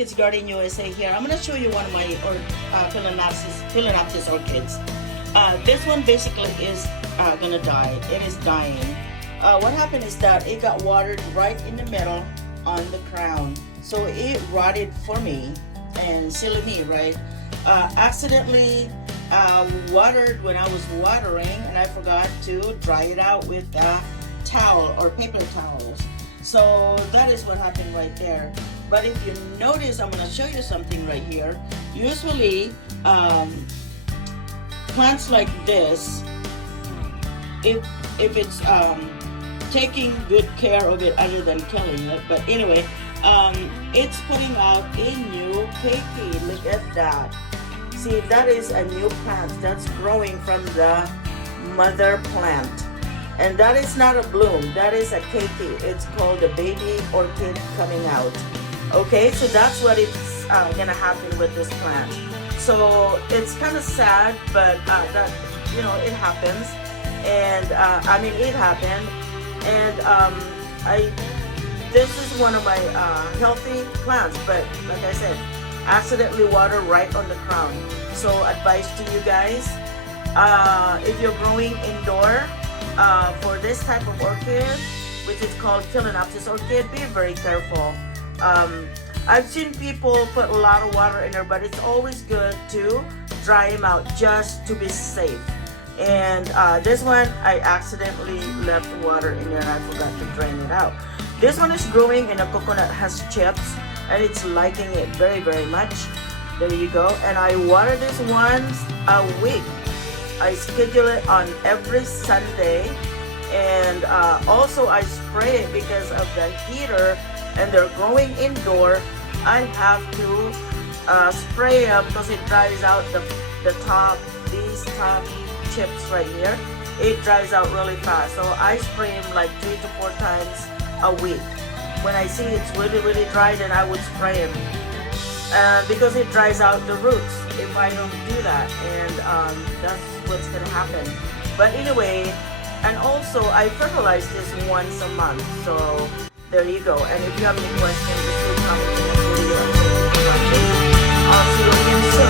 Orchids Garden USA here. I'm going to show you one of my Phalaenopsis orchids. This one basically is going to die. It is dying. What happened is that it got watered right in the middle on the crown. So it rotted for me, and silly me, right? Accidentally watered when I was watering, and I forgot to dry it out with a towel or paper towels. So that is what happened right there. But if you notice, I'm going to show you something right here. Usually plants like this, if it's taking good care of it other than killing it, but anyway, it's putting out a new Kieki. Look at that. See, that is a new plant that's growing from the mother plant. And that is not a bloom, that is a Kieki. It's called a baby orchid coming out. Okay, so that's what it's gonna happen with this plant. So it's kind of sad, but that, you know, it happens. And I mean, it happened. And this is one of my healthy plants, but like I said, accidentally water right on the crown. So advice to you guys, if you're growing indoor for this type of orchid, which is called Phalaenopsis orchid, be very careful. I've seen people put a lot of water in there, but it's always good to dry them out just to be safe. And this one, I accidentally left water in there and I forgot to drain it out. This one is growing in a coconut, has chips, and it's liking it very, very much. There you go. And I water this once a week. I schedule it on every Sunday. And also I spray it because of the heater, and they're growing indoor. I have to spray them because it dries out the top, these top chips right here. It dries out really fast. So I spray them like 3 to 4 times a week. When I see it's really, really dry, then I would spray them. Because it dries out the roots if I don't do that. And that's what's going to happen. But anyway, and also I fertilize this once a month. So there you go. And if you have any questions, just leave comment in the video. I'll see you again soon.